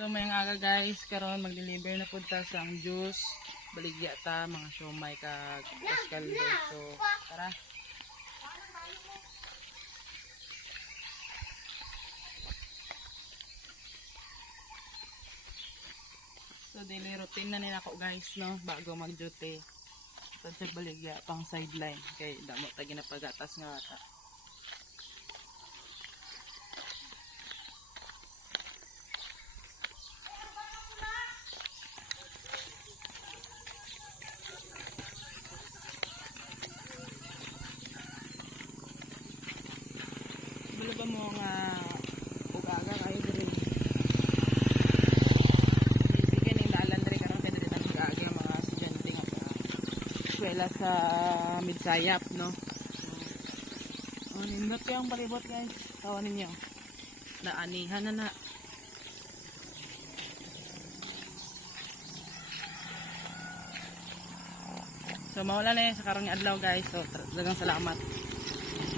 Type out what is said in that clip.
So may aga guys, karon mag-deliver na pud ta sang juice, baligya ta mga siomay kag paskaldo. So tara. So daily routine na nila ako guys no, bago mag-duty. Sa baligya pang sideline kay damo ta ginapagatas nga ata. Wala ba mo nga ugaga kayo diri? Sige ni dalan diri karon kay diri ta ugaga mga estudyante nga eskwela sa Midsayap no. Oh, nindot yung palibot guys. Tawa ninyo. Naanihan na na. So mawala na sa karong adlaw guys. So daghang salamat.